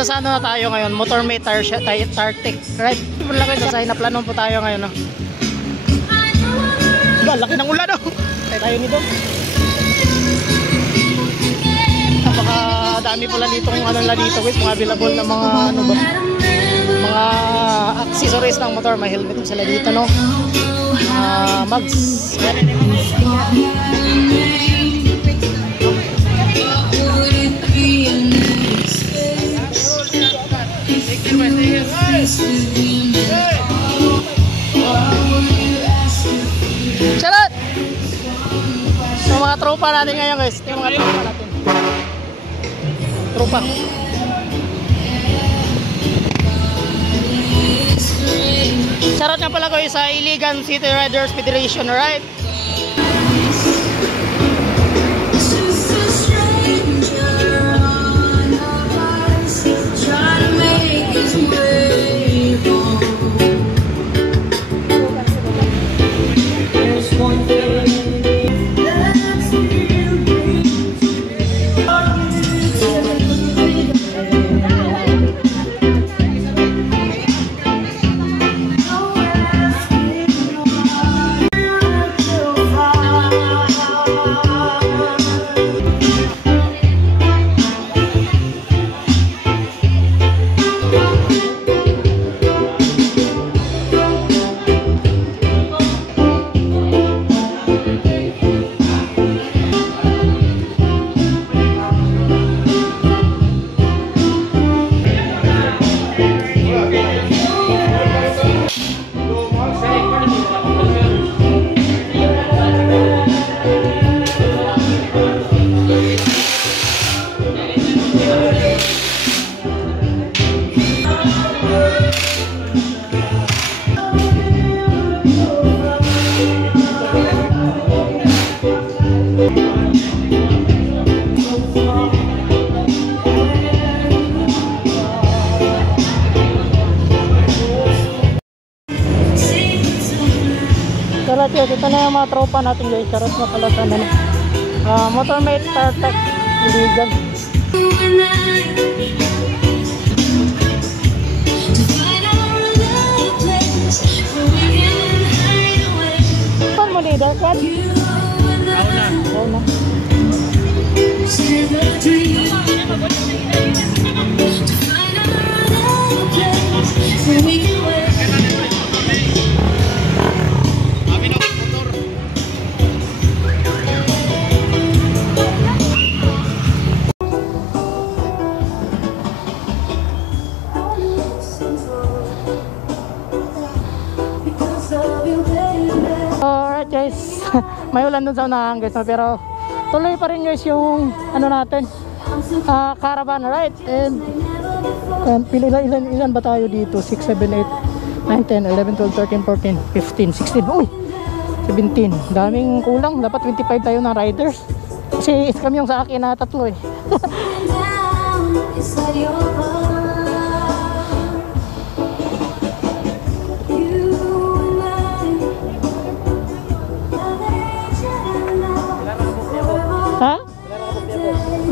nasa ano na tayo ngayon, Motormate Tartic, right? Wala guys, sa Hinaplanon po tayo ngayon, no? Laki ng ulan, no? Tayo nito. Napakadami pala ditong ano na dito guys, mga available na mga ano ba, mga accessories ng motor. May helmet sila dito, no? Mags. Charot! So mga tropa natin ngayon guys, yung mga tropa natin. Tropa. Charot nga pala guys sa Iligan City Riders Federation, right? Dito na yung mga tropa natin guys. Charot na pala sa ano, Motormate Tartic Iligan. Saan mo nila? Saan? Ako na. Guys, may ulan dun sa unahan guys, no? Pero tuloy pa rin guys yung ano natin, caravan ride. And ilan ba tayo dito? 6, 7, 8, 9, 10, 11, 12, 13, 14, 15, 16, uy! 17, daming kulang. Dapat 25 tayo ng riders kasi kami yung sa akin na 3 eh. Ha?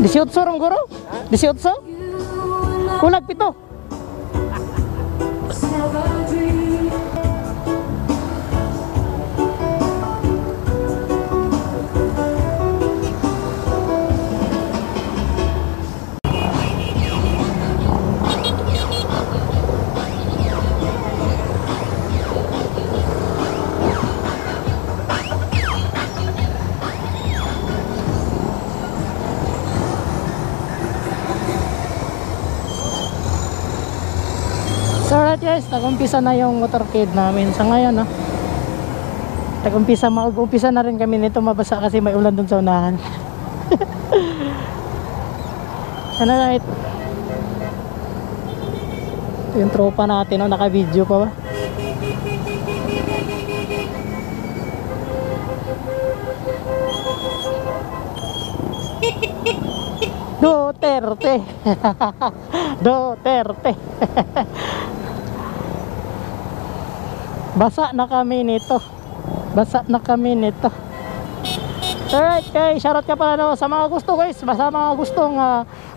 18 rom guro? 18? Kulag 7. So alright guys, nag-umpisa na yung motorcade namin sa ngayon, no? Mag-umpisa na rin kami nito mabasa kasi may ulan dun sa unahan. Ano na ito? Ito yung tropa natin, no? Naka-video pa ba? Duterte. Duterte. Basa na kami nito. Basa na kami nito. Alright guys, shoutout ka pala no, sa mga gusto guys, sa mga gustong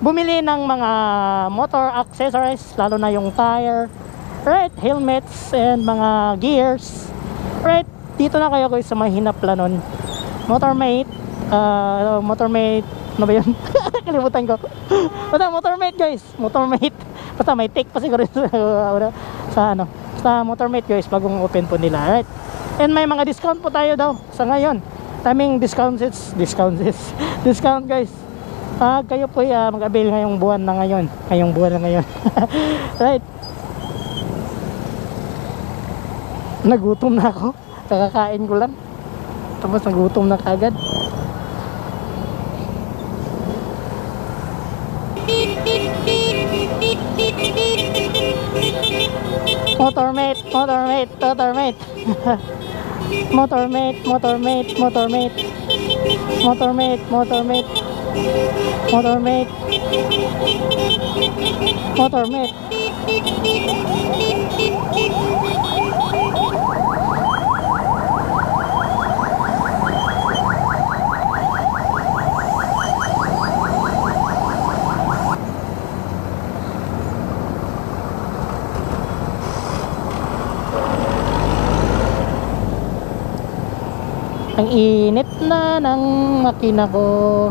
bumili ng mga motor accessories, lalo na yung tire, right, helmets and mga gears, right. Dito na kayo guys sa may Hinaplanon. Motormate, ano ba yun? Kalimutan ko. Basta Motormate guys, Motormate. Basta may take pa siguro sa ano, sa Motormate guys, bagong open po nila, right. And may mga discount po tayo daw sa ngayon. Taming discount guys. Kayo po mag-avail ngayong buwan na ngayon. Right. Nagutom na ako. Kakakain ko lang. Tapos nagutom na kagad. Motormate. Ang init na ng makina ko.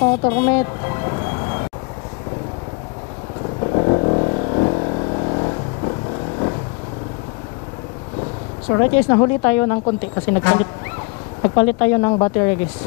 Motormate. So right guys, nahuli tayo ng konti kasi nagpalit tayo ng battery guys.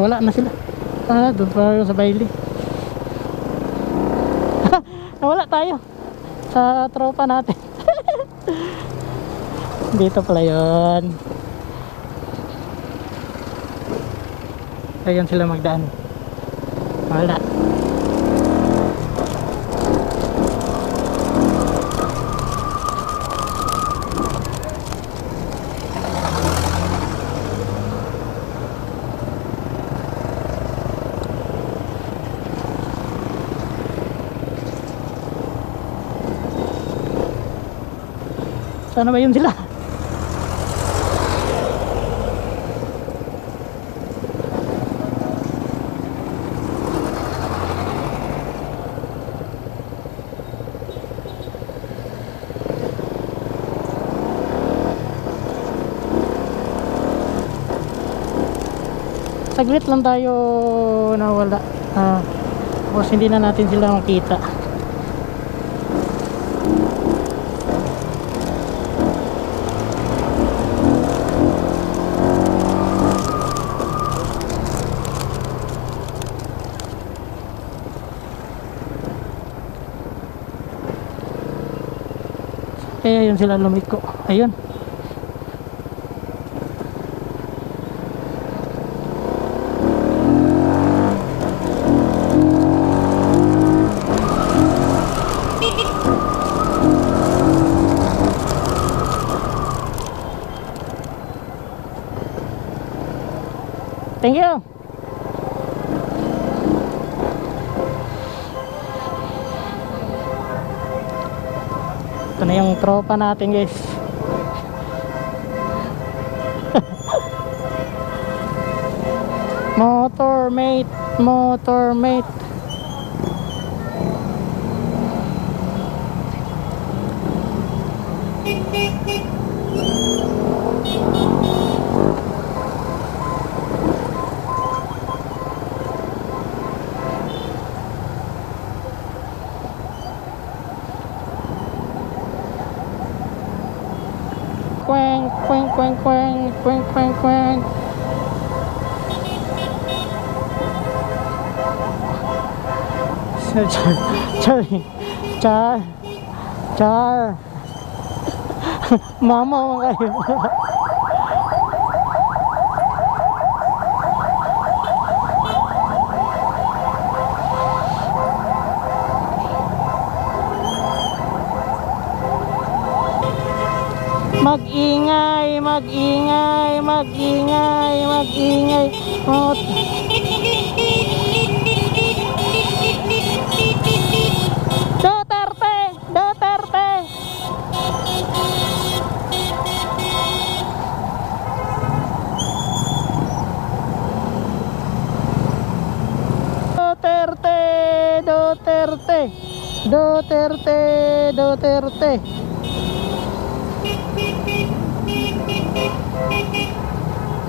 Wala na sila. Doon pa sa baili. Nawala tayo sa tropa natin. Dito pala yun. Ayan sila magdaan. Wala. Sana ba yun sila? Saglit lang tayo nawala. Tapos hindi na natin sila makita. Kaya yun sila lumiko. Ayun. Thank you. Ito na yung tropa natin guys. Motormate. quang quang quang quang quang. Char. Mama mo kayo. Mag-ingay. Duterte.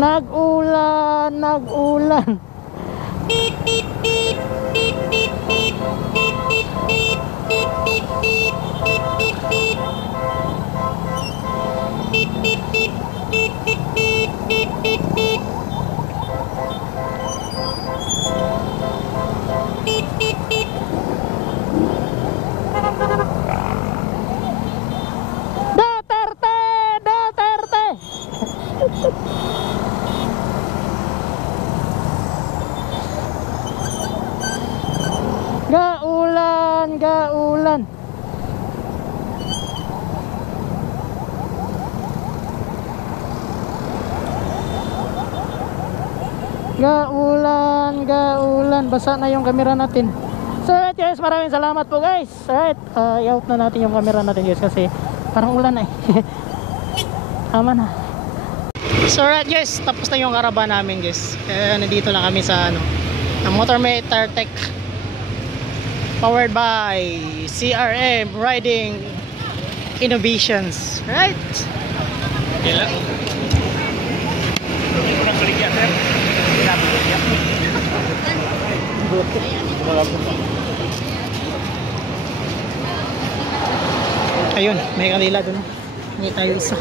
Nag-ulan. Gaulan. Basa na yung camera natin. So alright guys, maraming salamat po guys. Alright, i-out na natin yung camera natin guys kasi parang ulan na eh. Tama na. So alright guys, tapos na yung caravan namin guys. Nandito lang kami sa Motormate Tartec, powered by CRM Riding Innovations. Right? Ayun, may kalila doon. Hindi tayo isa.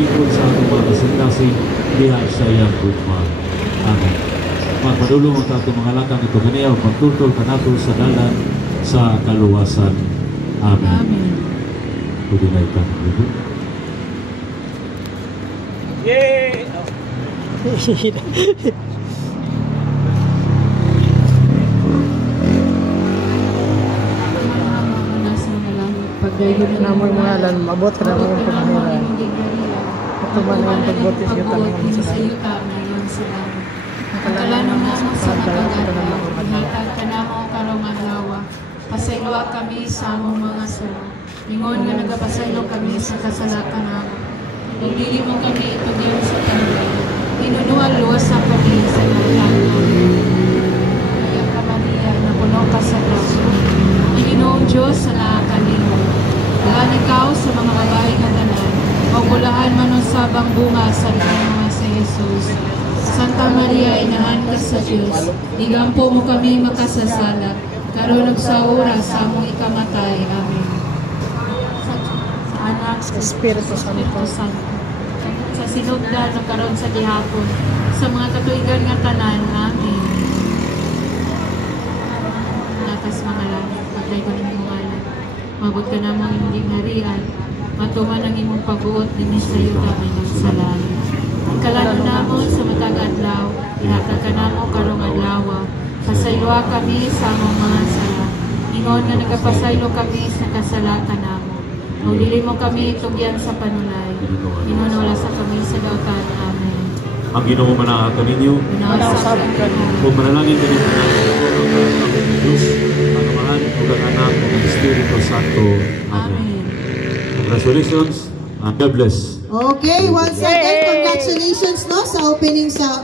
Ikot sa atong mga kasing diha sa iyang gugma. Amen. Magpadulong ang atong mga lakang ito ganiya magtutol kanato sa dalan sa kaluwasan. Amen. Pwede na itang libo. Yay! Namoy mga alam, mabot ka na mga pagkahiran. Ito ba na yung pagbotis yung tanong sa iyo? Kalano na mo sa mataganda, hinatag ka na mo karong adlaw. Pasayloa kami sa among mga sala. Mingon nga nagapasaylo kami sa kasalatan namo. Dili mo kami itugyan sa kanila. Inunuan luwas sa kami sa pagkakataon. Kaya ka Maria, na puno ka sa grasya. Panginoong Diyos sa nakakalino. Dahan ikaw sa mga babae nga tanan. Magbulahan man ang sabang bunga sa mga sa Jesus. Santa Maria, inahan ka sa Diyos. Igampo mo kami makasasala. Karon sa oras sa among ikamatay. Amen. Sa anak, sa Espiritu Santo. Sa sinugdan na karon sa gihapon. Sa mga katuigan nga tanan. Amen. Natas mga langit. Patay ko ng mga langit. Mabot ka na mga hindi ngarian. Matuman ang imong pag-uot din sa iyo kami ng salamin. Kalano namon sa matag adlaw, ihatag ka namo karong adlaw. Pasayloa kami sa among mga sala. Ingon nga nagapasaylo kami sa kasalatan namo. Nung dili mo kami itugyan sa panulay. Ingon wala sa kami sa dautan. Amen. Ang Ginoo manaato ninyo. Nausab ka na. Kung manalangin din ang Diyos, ang Amahan, ug ang Anak, ug ang Espiritu Santo. Amen. Congratulations and God bless. Okay, once again, congratulations no sa opening sa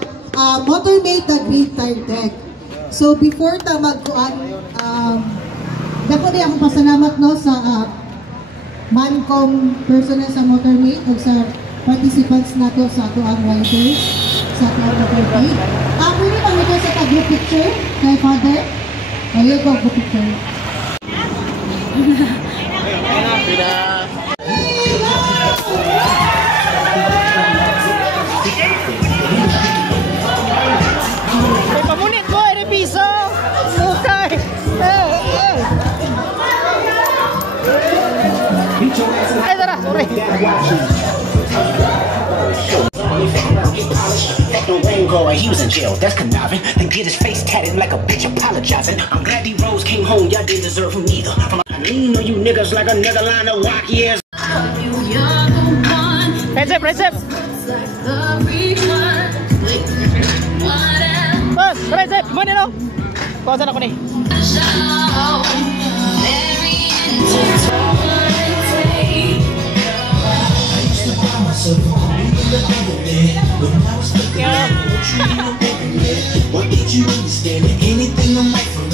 Motormate the Great Tartec. So before ta magkuan, dako di akong pasalamat no sa Mancom personnel sa Motormate ug sa participants nato sa ato ang riders sa ato ang Motormate. Pwede pa sa group picture kay Father. Ayun ko, group picture. May pamunit mo, ere piso! Okay! Ay, tara, sorry! No rain girl, he was in jail, that's conniving. Then get his face tatted like a bitch apologizing. I'm glad D-Rose came home, y'all didn't deserve him neither. I mean, know you niggas like another line of walk years. Recep, Recep! Boss, Recep, mana lo? Kawasan ako ni.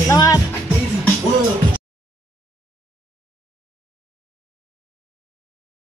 Selamat.